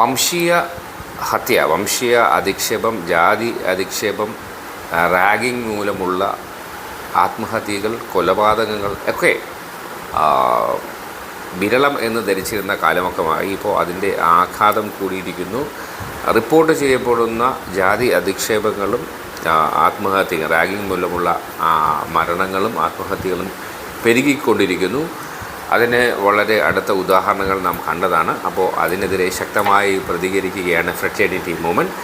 വംശീയ ഹത്യ, വംശീയ അധിക്ഷേപം, ജാതി അധിക്ഷേപം, റാഗിങ് മൂലമുള്ള ആത്മഹത്യകൾ, കൊലപാതകങ്ങൾ ഒക്കെ വിരളം എന്ന് ധരിച്ചിരുന്ന കാലമൊക്കെ ഇപ്പോൾ അതിൻ്റെ ആഘാതം കൂടിയിരിക്കുന്നു. റിപ്പോർട്ട് ചെയ്യപ്പെടുന്ന ജാതി അധിക്ഷേപങ്ങളും ആത്മഹത്യകൾ, റാഗിങ് മൂലമുള്ള മരണങ്ങളും ആത്മഹത്യകളും പെരുകിക്കൊണ്ടിരിക്കുന്നു. അതിന് വളരെ അടുത്ത ഉദാഹരണങ്ങൾ നാം കണ്ടതാണ്. അപ്പോൾ അതിനെതിരെ ശക്തമായി പ്രതികരിക്കുകയാണ് ഫ്രറ്റേണിറ്റി മൂവ്മെൻറ്റ്.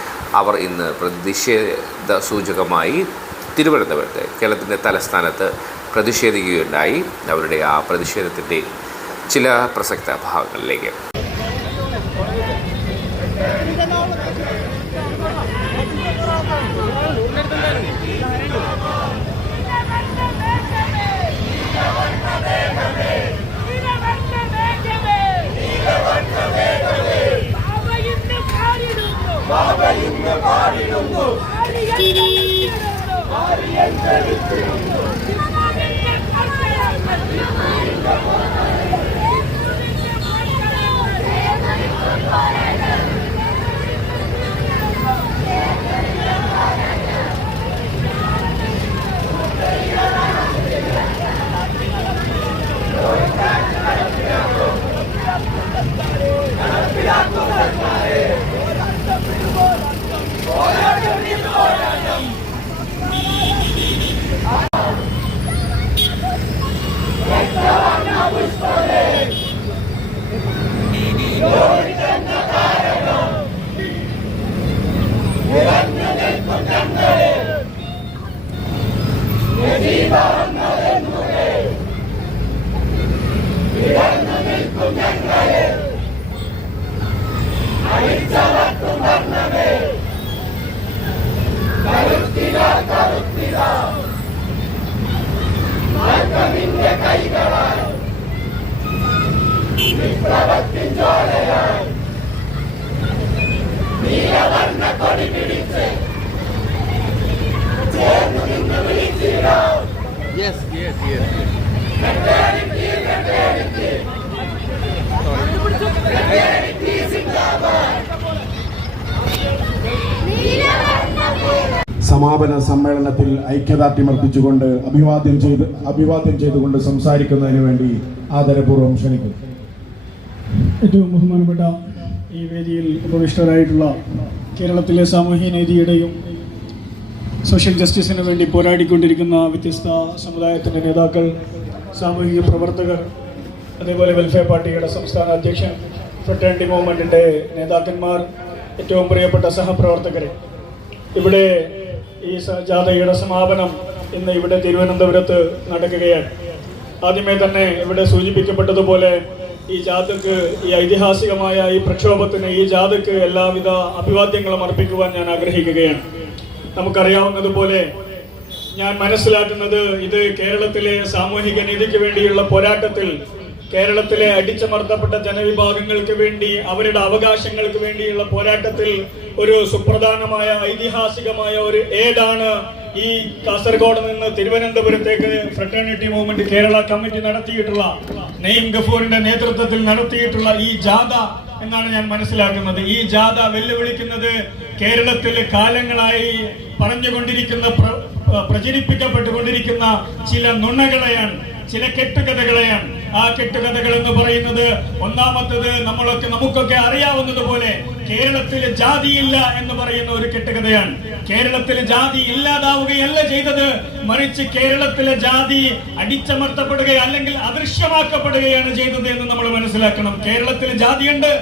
അവർ ഇന്ന് പ്രതിഷേധ സൂചകമായി തിരുവനന്തപുരത്ത്, കേരളത്തിൻ്റെ തലസ്ഥാനത്ത് പ്രതിഷേധിക്കുകയുണ്ടായി. അവരുടെ ആ പ്രതിഷേധത്തിൻ്റെ ചില പ്രസക്ത ഭാഗങ്ങളിലേക്ക്. സമാപന സമ്മേളനത്തിൽ ഐക്യദാർഢ്യം അർപ്പിച്ചുകൊണ്ട് അഭിവാദ്യം ചെയ്തുകൊണ്ട് സംസാരിക്കുന്നതിന് വേണ്ടി ആദരപൂർവ്വം ക്ഷണിക്കുന്നു. ഏറ്റവും ബഹുമാനപ്പെട്ട ഈ വേദിയിൽ ഉപവിഷ്ടരായിട്ടുള്ള കേരളത്തിലെ സാമൂഹ്യ നീതിയുടെയും സോഷ്യൽ ജസ്റ്റിസിന് വേണ്ടി പോരാടിക്കൊണ്ടിരിക്കുന്ന വ്യത്യസ്ത സമുദായത്തിൻ്റെ നേതാക്കൾ, സാമൂഹിക പ്രവർത്തകർ, അതേപോലെ വെൽഫെയർ പാർട്ടിയുടെ സംസ്ഥാന അധ്യക്ഷൻ, ഫ്രറ്റേണിറ്റി മൂവ്മെൻറ്റിൻ്റെ നേതാക്കന്മാർ, ഏറ്റവും പ്രിയപ്പെട്ട സഹപ്രവർത്തകരെ, ഇവിടെ ഈ ജാഥയുടെ സമാപനം ഇന്ന് ഇവിടെ തിരുവനന്തപുരത്ത് നടക്കുകയാണ്. ആദ്യമേ തന്നെ ഇവിടെ സൂചിപ്പിക്കപ്പെട്ടതുപോലെ ഈ ജാഥയ്ക്ക്, ഈ ഐതിഹാസികമായ ഈ പ്രക്ഷോഭത്തിന്, ഈ ജാഥയ്ക്ക് എല്ലാവിധ അഭിവാദ്യങ്ങളും അർപ്പിക്കുവാൻ ഞാൻ ആഗ്രഹിക്കുകയാണ്. നമുക്കറിയാവുന്നതുപോലെ, ഞാൻ മനസ്സിലാക്കുന്നത്, ഇത് കേരളത്തിലെ സാമൂഹിക നീതിക്ക് വേണ്ടിയുള്ള പോരാട്ടത്തിൽ, കേരളത്തിലെ അടിച്ചമർത്തപ്പെട്ട ജനവിഭാഗങ്ങൾക്ക് വേണ്ടി, അവരുടെ അവകാശങ്ങൾക്ക് വേണ്ടിയുള്ള പോരാട്ടത്തിൽ ഒരു സുപ്രധാനമായ ഐതിഹാസികമായ ഒരു ഏടാണ് ഈ കാസർഗോഡ് നിന്ന് തിരുവനന്തപുരത്തേക്ക് ഫ്രറ്റേണിറ്റി മൂവ്മെന്റ് കേരള കമ്മിറ്റി നടത്തിയിട്ടുള്ള, നെയ്ം ഗഫൂറിന്റെ നേതൃത്വത്തിൽ നടത്തിയിട്ടുള്ള ഈ ജാഥ എന്നാണ് ഞാൻ മനസ്സിലാക്കുന്നത്. ഈ ജാഥ വെല്ലുവിളിക്കുന്നത് കേരളത്തിൽ കാലങ്ങളായി പറഞ്ഞുകൊണ്ടിരിക്കുന്ന, പ്രചരിപ്പിക്കപ്പെട്ടുകൊണ്ടിരിക്കുന്ന ചില നുണകളെയാണ്, ചില കെട്ടുകഥകളെയാണ്. ആ കെട്ടുകഥകൾ എന്ന് പറയുന്നത്, ഒന്നാമത്തത് നമുക്കൊക്കെ അറിയാവുന്നതുപോലെ കേരളത്തിൽ ജാതിയില്ല എന്ന് പറയുന്ന ഒരു കെട്ടുകഥയാണ്. കേരളത്തിൽ ജാതി ഇല്ലാതാവുകയല്ല ചെയ്തത്, മറിച്ച് കേരളത്തിലെ ജാതി അടിച്ചമർത്തപ്പെടുക അല്ലെങ്കിൽ അദൃശ്യമാക്കപ്പെടുകയാണ് ചെയ്തത് എന്ന് നമ്മൾ മനസ്സിലാക്കണം. കേരളത്തിൽ ജാതിയുണ്ട്,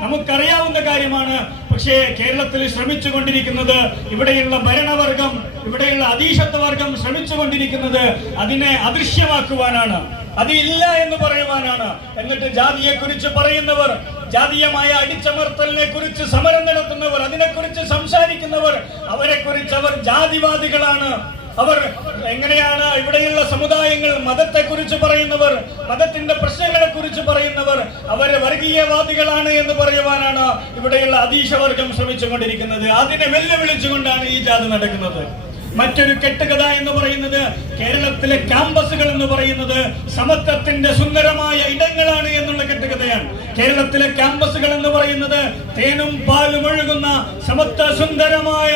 നമുക്കറിയാവുന്ന കാര്യമാണ്. പക്ഷേ കേരളത്തിൽ ശ്രമിച്ചുകൊണ്ടിരിക്കുന്നത്, ഇവിടെയുള്ള ഭരണവർഗം, ഇവിടെയുള്ള അധീശത്വവർഗം ശ്രമിച്ചുകൊണ്ടിരിക്കുന്നത് അതിനെ അദൃശ്യമാക്കുവാനാണ്, അതില്ല എന്ന് പറയുവാനാണ്. എന്നിട്ട് ജാതിയെ കുറിച്ച് പറയുന്നവർ, ജാതീയമായ അടിച്ചമർത്തലിനെ കുറിച്ച് സമരം നടത്തുന്നവർ, അതിനെക്കുറിച്ച് സംസാരിക്കുന്നവർ, അവരെക്കുറിച്ച് അവർ ജാതിവാദികളാണ്. അവർ എങ്ങനെയാണ് ഇവിടെയുള്ള സമുദായങ്ങൾ, മതത്തെ കുറിച്ച് പറയുന്നവർ, മതത്തിന്റെ പ്രശ്നങ്ങളെ കുറിച്ച് പറയുന്നവർ, അവർ വർഗീയവാദികളാണ് എന്ന് പറയുവാനാണ് ഇവിടെയുള്ള അധീശവർഗം ശ്രമിച്ചുകൊണ്ടിരിക്കുന്നത്. അതിനെ വെല്ലുവിളിച്ചുകൊണ്ടാണ് ഈ ജാഥ നടക്കുന്നത്. മറ്റൊരു കെട്ടുകഥ എന്ന് പറയുന്നത്, കേരളത്തിലെ ക്യാമ്പസുകൾ എന്ന് പറയുന്നത് സമത്വത്തിന്റെ സുന്ദരമായ ഇടങ്ങളാണ് എന്നുള്ള കെട്ടുകഥയാണ്. കേരളത്തിലെ ക്യാമ്പസുകൾ എന്ന് പറയുന്നത് തേനും പാലും ഒഴുകുന്ന സമത്വ സുന്ദരമായ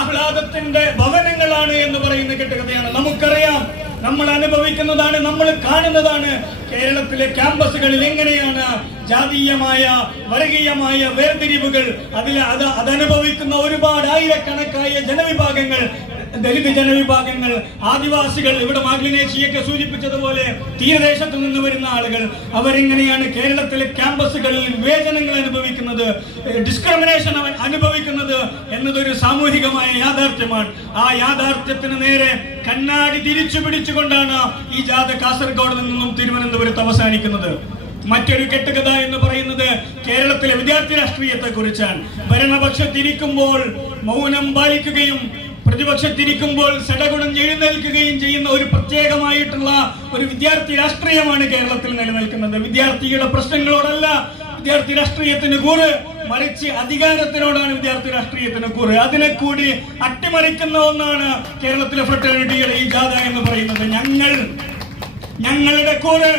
ആഹ്ലാദത്തിന്റെ ഭവനങ്ങളാണ് എന്ന് പറയുന്ന കെട്ടുകഥയാണ്. നമുക്കറിയാം, നമ്മൾ അനുഭവിക്കുന്നതാണ്, നമ്മൾ കാണുന്നതാണ് കേരളത്തിലെ ക്യാമ്പസുകളിൽ എങ്ങനെയാണ് ജാതീയമായ വർഗീയമായ വേർതിരിവുകൾ അതനുഭവിക്കുന്ന ഒരുപാട് ആയിരക്കണക്കായ ജനവിഭാഗങ്ങൾ, ദലിത് ജനവിഭാഗങ്ങൾ, ആദിവാസികൾ, ഇവിടെ മാഗ്ലിനേച്ചിയൊക്കെ സൂചിപ്പിച്ചതുപോലെ തീരദേശത്തു നിന്ന് വരുന്ന ആളുകൾ, അവരെങ്ങനെയാണ് കേരളത്തിലെ ക്യാമ്പസുകളിൽ വിവേചനങ്ങൾ അനുഭവിക്കുന്നത്, ഡിസ്ക്രിമിനേഷൻ അനുഭവിക്കുന്നത് എന്നതൊരു സാമൂഹികമായ യാഥാർത്ഥ്യമാണ്. ആ യാഥാർത്ഥ്യത്തിന് നേരെ കണ്ണാടി തിരിച്ചു പിടിച്ചുകൊണ്ടാണ് ഈ ജാഥ കാസർഗോഡ് നിന്നും തിരുവനന്തപുരത്ത് അവസാനിക്കുന്നത്. മറ്റൊരു കെട്ടുകഥ എന്ന് പറയുന്നത് കേരളത്തിലെ വിദ്യാർത്ഥി രാഷ്ട്രീയത്തെ കുറിച്ചാണ്. ഭരണപക്ഷത്തിരിക്കുമ്പോൾ മൗനം പാലിക്കുകയും പ്രതിപക്ഷത്തിരിക്കുമ്പോൾ സടകുടം എഴുന്നേൽക്കുകയും ചെയ്യുന്ന ഒരു പ്രത്യേകമായിട്ടുള്ള ഒരു വിദ്യാർത്ഥി രാഷ്ട്രീയമാണ് കേരളത്തിൽ നിലനിൽക്കുന്നത്. വിദ്യാർത്ഥിയുടെ പ്രശ്നങ്ങളോടല്ല വിദ്യാർത്ഥി രാഷ്ട്രീയത്തിന് കൂറ്, മറിച്ച് അധികാരത്തിനോടാണ് വിദ്യാർത്ഥി രാഷ്ട്രീയത്തിന് കൂറ്. അതിനെ കൂടി അട്ടിമറിക്കുന്ന ഒന്നാണ് കേരളത്തിലെ ഫ്രട്ടേണിറ്റിയുടെ ഈ ജാഥ എന്ന് പറയുന്നത്. ഞങ്ങളുടെ കൂറ്,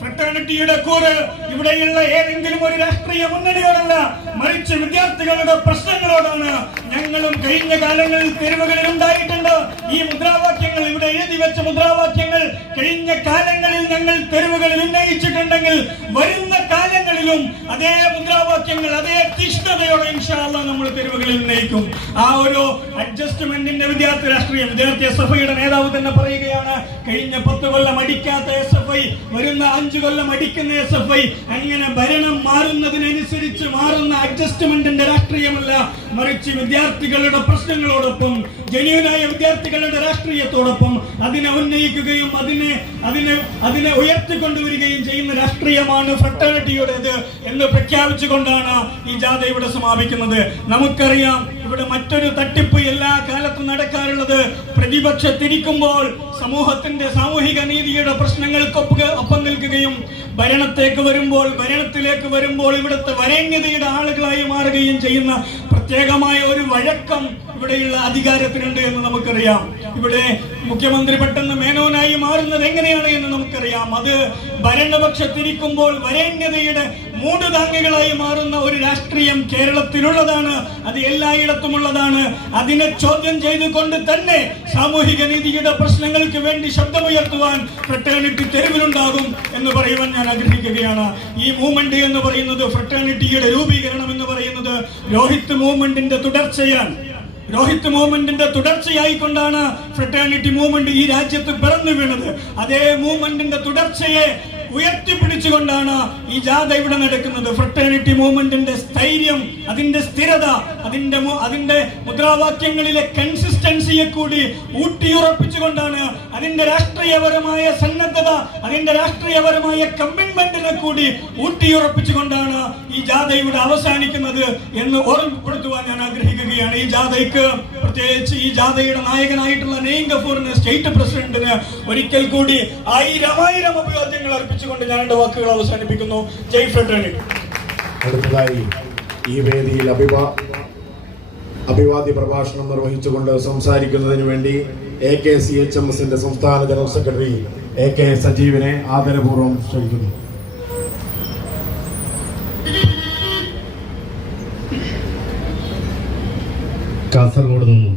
ഫ്രട്ടേണിറ്റിയുടെ കൂറ് ഇവിടെയുള്ള ഏതെങ്കിലും ഒരു രാഷ്ട്രീയ മുന്നണിയോടല്ല, മറിച്ച് വിദ്യാർത്ഥികളുടെ പ്രശ്നങ്ങളോടാണ്. ഞങ്ങളും കഴിഞ്ഞ കാലങ്ങളിൽ തെരുവുകളിൽ ഉണ്ടായിട്ടുണ്ട്. ഈ മുദ്രാവാക്യങ്ങൾ, ഇവിടെ എഴുതി വെച്ച മുദ്രാവാക്യങ്ങൾ കഴിഞ്ഞ കാലങ്ങളിൽ ഞങ്ങൾ തെരുവുകളിൽ ഉന്നയിച്ചിട്ടുണ്ടെങ്കിൽ വരുന്ന കാലങ്ങളിലും അതേ മുദ്രാവാക്യങ്ങൾ അതേ തീഷ്ണതയോടെ ഇൻഷാ അല്ലാഹ് നമ്മൾ തെരുവുകളിൽ ഉന്നയിക്കും. ആ ഒരു അഡ്ജസ്റ്റ്മെന്റിന്റെ വിദ്യാർത്ഥി രാഷ്ട്രീയം, വിദ്യാർത്ഥി SFIയുടെ നേതാവ് തന്നെ പറയുകയാണ്, കഴിഞ്ഞ 10 കൊല്ലം അടിക്കാത്ത SFI വരുന്ന 5 കൊല്ലം അടിക്കുന്ന SFI. അങ്ങനെ ഭരണം മാറുന്നതിനനുസരിച്ച് മാറുന്ന അഡ്ജസ്റ്റ്മെന്റിന്റെ രാഷ്ട്രീയമല്ല, മറിച്ച് വിദ്യാർത്ഥികളുടെ പ്രശ്നങ്ങളോടൊപ്പം, ജനുവിനായ വിദ്യാർത്ഥികളുടെ രാഷ്ട്രീയത്തോടൊപ്പം അതിനെ ഉന്നയിക്കുകയും അതിനെ ഉയർത്തിക്കൊണ്ടുവരികയും ചെയ്യുന്ന രാഷ്ട്രീയമാണ് ഫ്രട്ടേണിറ്റിയുടേത് എന്ന് പ്രഖ്യാപിച്ചുകൊണ്ടാണ് ഈ ജാഥ ഇവിടെ സമാപിക്കുന്നത്. നമുക്കറിയാം, ഇവിടെ മറ്റൊരു തട്ടിപ്പ് എല്ലാ കാലത്തും നടക്കാറുള്ളത്, പ്രതിപക്ഷത്തിരിക്കുമ്പോൾ സമൂഹത്തിന്റെ സാമൂഹിക നീതിയുടെ പ്രശ്നങ്ങൾക്കൊപ്പം നിൽക്കുകയും ഭരണത്തിലേക്ക് വരുമ്പോൾ ഇവിടുത്തെ വരേണ്യതയുടെ ആളുകളായി മാറുകയും ചെയ്യുന്ന പ്രത്യേകമായ ഒരു വഴക്കം ഇവിടെയുള്ള അധികാരത്തിനുണ്ട് എന്ന് നമുക്കറിയാം. ഇവിടെ മുഖ്യമന്ത്രി പെട്ടെന്ന് മേനോനായി മാറുന്നത് എങ്ങനെയാണ് എന്ന് നമുക്കറിയാം. അത് ഭരണപക്ഷത്തിരിക്കുമ്പോൾ വരേണ്യതയുടെ മൂടുതാങ്ങികളായി മാറുന്ന ഒരു രാഷ്ട്രീയം കേരളത്തിലുള്ളതാണ്. അത് എല്ലായിടത്തുമുള്ളതാണ്. അതിനെ ചോദ്യം ചെയ്തുകൊണ്ട് തന്നെ സാമൂഹിക നീതിയുടെ പ്രശ്നങ്ങൾക്ക് വേണ്ടി ശബ്ദമുയർത്തുവാൻ ഫ്രട്ടേണിറ്റി തെരുവിലുണ്ടാകും എന്ന് പറയുവാൻ ഞാൻ ആഗ്രഹിക്കുകയാണ്. ഈ മൂവ്മെന്റ് എന്ന് പറയുന്നത്, ഫ്രട്ടേണിറ്റിയുടെ രൂപീകരണം എന്ന് പറയുന്നത് രോഹിത് മൂവ്മെന്റിന്റെ തുടർച്ചയാണ്. രോഹിത് മൂവ്മെന്റിന്റെ തുടർച്ചയായിക്കൊണ്ടാണ് ഫ്രട്ടേണിറ്റി മൂവ്മെന്റ് ഈ രാജ്യത്ത് പിറന്നു വീണത്. അതേ മൂവ്മെന്റിന്റെ തുടർച്ചയെ ഉയർത്തിപ്പിടിച്ചുകൊണ്ടാണ് ഈ ജാഥ ഇവിടെ നടക്കുന്നത്. ഫ്രട്ടേണിറ്റി മൂവ്മെന്റിന്റെ സ്ഥൈര്യം, അതിന്റെ സ്ഥിരത, അതിന്റെ മുദ്രാവാക്യങ്ങളിലെ കൺസിസ്റ്റൻസിയെ കൂടി ഊട്ടിയുറപ്പിച്ചുകൊണ്ടാണ്, അതിന്റെ രാഷ്ട്രീയപരമായ സന്നദ്ധത, അതിന്റെ രാഷ്ട്രീയപരമായ കമ്മിറ്റ്മെന്റിനെ കൂടി ഊട്ടിയുറപ്പിച്ചുകൊണ്ടാണ് ഈ ജാഥ ഇവിടെ അവസാനിക്കുന്നത് എന്ന് ഓർമ്മപ്പെടുത്തുവാൻ ഞാൻ ആഗ്രഹിക്കുകയാണ്. ഈ ജാഥയ്ക്ക്, പ്രത്യേകിച്ച് ഈ ജാഥയുടെ നായകനായിട്ടുള്ള നെയ്ൻ ഗഫൂറിന്, സ്റ്റേറ്റ് പ്രസിഡന്റിന് ഒരിക്കൽ കൂടി 1000 അഭിവാദ്യങ്ങൾ അർപ്പിച്ചുകൊണ്ട് ഞാൻ എന്റെ വാക്കുകൾ അവസാനിപ്പിക്കുന്നു. ജയ് ഫ്രട്ടേണിറ്റി. അടുത്തതായി ഈ വേദിയിൽ അഭിവാദ്യ പ്രഭാഷണം നിർവഹിച്ചുകൊണ്ട് സംസാരിക്കുന്നതിന് വേണ്ടി AKCHMSന്റെ സംസ്ഥാന ജനറൽ സെക്രട്ടറി AK സജീവിനെ ആദരപൂർവ്വം ക്ഷണിക്കുന്നു. കാസർഗോഡ് നിന്നും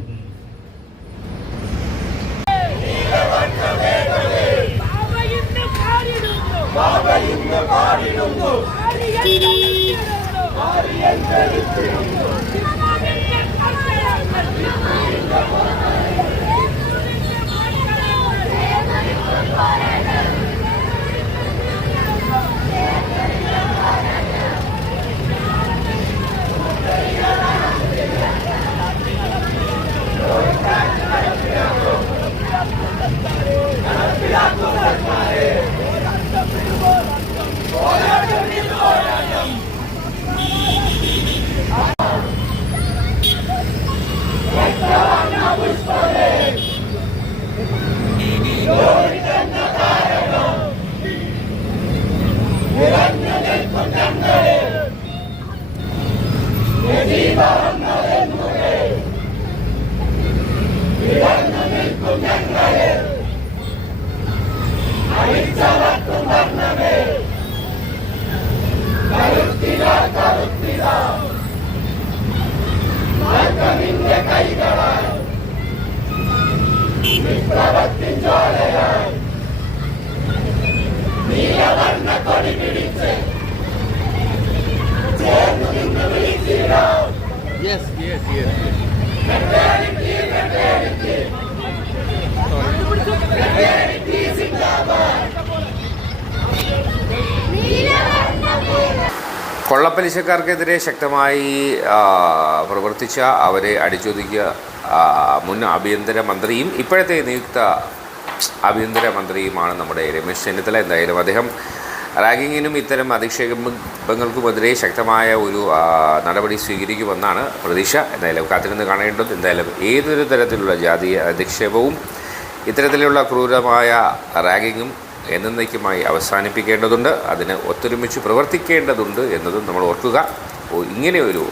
കൊള്ളപ്പലിശക്കാർക്കെതിരെ ശക്തമായി പ്രവർത്തിച്ച അവരെ അടിച്ചൊതുക്കിയ മുൻ ആഭ്യന്തരമന്ത്രിയും ഇപ്പോഴത്തെ നിയുക്ത ആഭ്യന്തരമന്ത്രിയുമാണ് നമ്മുടെ രമേശ് ചെന്നിത്തല. എന്തായാലും അദ്ദേഹം റാഗിങ്ങിനും ഇത്തരം അധിക്ഷേപങ്ങൾക്കുമെതിരെ ശക്തമായ ഒരു നടപടി സ്വീകരിക്കുമെന്നാണ് പ്രതീക്ഷ. എന്തായാലും കാത്തിരുന്ന് കാണേണ്ടത്. എന്തായാലും ഏതൊരു തരത്തിലുള്ള ജാതീയ അധിക്ഷേപവും ഇത്തരത്തിലുള്ള ക്രൂരമായ റാഗിങ്ങും എന്നേക്കുമായി അവസാനിപ്പിക്കേണ്ടതുണ്ട്. അതിന് ഒത്തൊരുമിച്ച് പ്രവർത്തിക്കേണ്ടതുണ്ട് എന്നതും നമ്മൾ ഓർക്കുക. ഇങ്ങനെയൊരു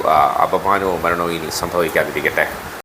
അപമാനവും മരണവും ഇനി സംഭവിക്കാതിരിക്കട്ടെ.